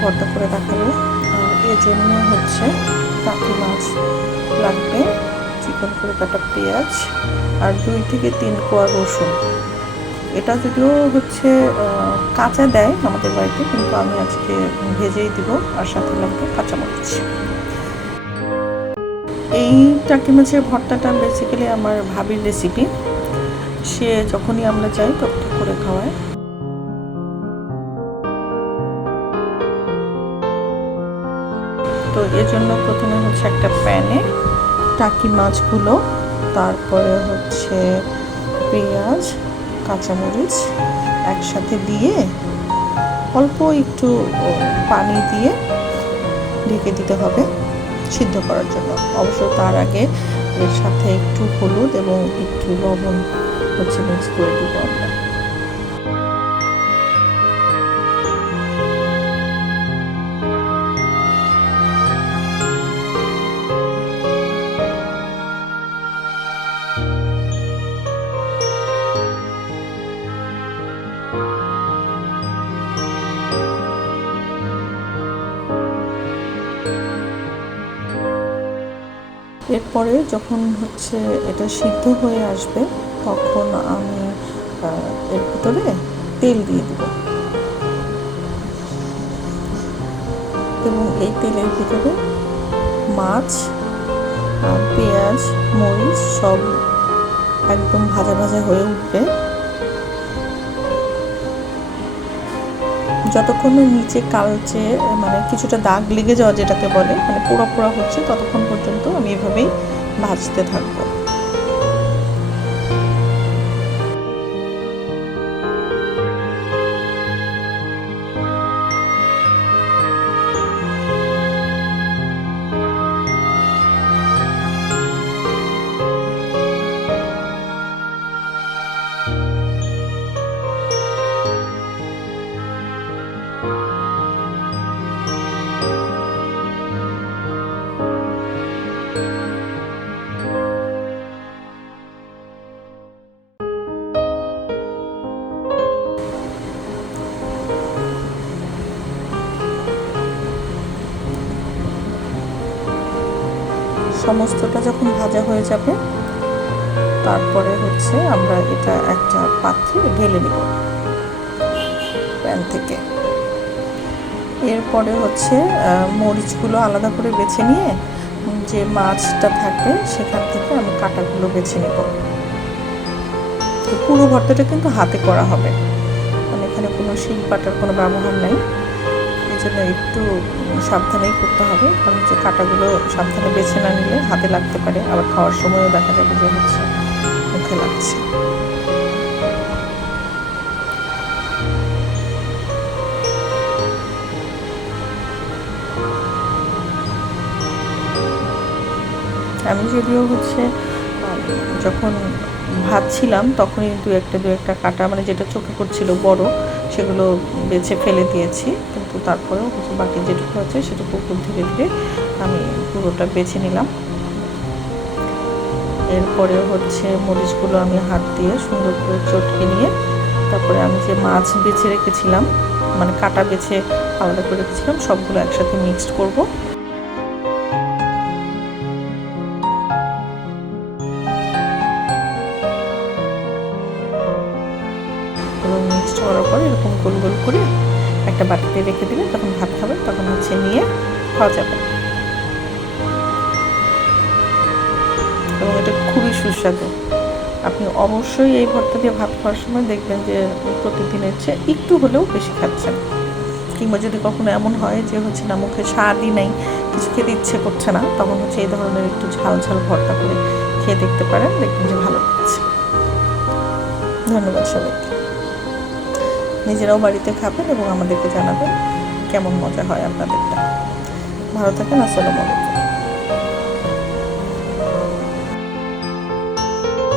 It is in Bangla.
ভর্তা করে দেখাবো এজন্য হচ্ছে টাকি মাছ লাগবে, চিকন করে কাটা পেঁয়াজ আর দুই থেকে তিন কোয়া রসুন। এটা যদিও হচ্ছে কাঁচা দেয় আমাদের বাড়িতে, কিন্তু আমি আজকে ভেজেই দিব আর সাথে লাগবে কাঁচা কাঁচামরিচ। এই টাকি মাছের ভর্তাটা বেসিক্যালি আমার ভাবির রেসিপি সে যখনই আমরা যাই তখন করে খাওয়ায়। তো এর জন্য প্রথমে হচ্ছে একটা প্যানে টাকি মাছগুলো, তারপরে হচ্ছে পেঁয়াজ, কাঁচামরিচ একসাথে দিয়ে অল্প একটু পানি দিয়ে ঢেকে দিতে হবে সিদ্ধ করার জন্য। অবশ্য তার আগে এর সাথে একটু হলুদ এবং একটু লবণ হচ্ছে মিক্স করে দিব এরপরে যখন হচ্ছে এটা সিদ্ধ হয়ে আসবে, তখন আমি এর ভিতরে তেল দিয়ে দেব। এবং এই তেলের ভিতরে মাছ পেঁয়াজ, মরিচ সব একদম ভাজা ভাজা হয়ে উঠবে। যতক্ষণ নিচে কালচে মানে কিছুটা দাগ লেগে যাওয়া যেটাকে বলে মানে পোড়া পোড়া হচ্ছে, ততক্ষণ পর্যন্ত আমি এভাবেই ভাজতে থাকব। সমস্তটা যখন ভাজা হয়ে যাবে, তারপরে হচ্ছে আমরা এটা একটা পাত্রে ঢেলে নেব প্যান থেকে। এরপরে হচ্ছে মরিচগুলো আলাদা করে বেছে নিয়ে যে মাছটা থাকবে সেখান থেকে আমি কাটাগুলো বেছে নেব। পুরো ভর্তাটা কিন্তু হাতে করা হবে। মানে এখানে কোনো শিল পাটার কোনো ব্যবহার নেই। জন্য একটু সাবধানেই করতে হবে। কারণ যে কাটাগুলো সাবধানে বেছে না নিলে হাতে লাগতে পারে। আবার খাওয়ার সময়ও দেখা যাবে যে হচ্ছে মুখে লাগছে। আমি যদিও হচ্ছে যখন ভাবছিলাম তখনই দু একটা দু একটা কাটা মানে যেটা চোখে পড়ছিল বড়, সেগুলো বেছে ফেলে দিয়েছি। কিন্তু তারপরেও কিছু বাকি যেটুকু আছে সেটুকু খুব ধীরে ধীরে আমি পুরোটা বেছে নিলাম। এরপরে হচ্ছে মরিচগুলো আমি হাত দিয়ে সুন্দর করে চটকে নিয়ে তারপরে আমি যে মাছ বেছে রেখেছিলাম মানে কাটা বেছে আলাদা করে রেখেছিলাম, সবগুলো একসাথে মিক্সড করব। একটা বাটিতে রেখে দিলে যখন ভাত খাবে তখন হচ্ছে নিয়ে খাওয়া যাবে। এবং এটা খুবই সুস্বাদু। আপনি অবশ্যই এই ভর্তা দিয়ে ভাত খাওয়ার সময় দেখবেন যে প্রতিদিনের চেয়ে একটু হলেও বেশি খাচ্ছেন। কিংবা যদি কখনো এমন হয় যে হচ্ছে না, মুখে স্বাদই নেই, কিছু খেতে ইচ্ছে করছে না, তখন হচ্ছে এই ধরনের একটু ঝাল ঝাল ভর্তা করে খেয়ে দেখতে পারেন, দেখবেন যে ভালো লাগছে। ধন্যবাদ সবাইকে। নিজেরাও বাড়িতে খাবেন এবং আমাদেরকে জানাবেন কেমন মজা হয় আপনাদেরটা। ভালো থাকেন আসসালামু আলাইকুম।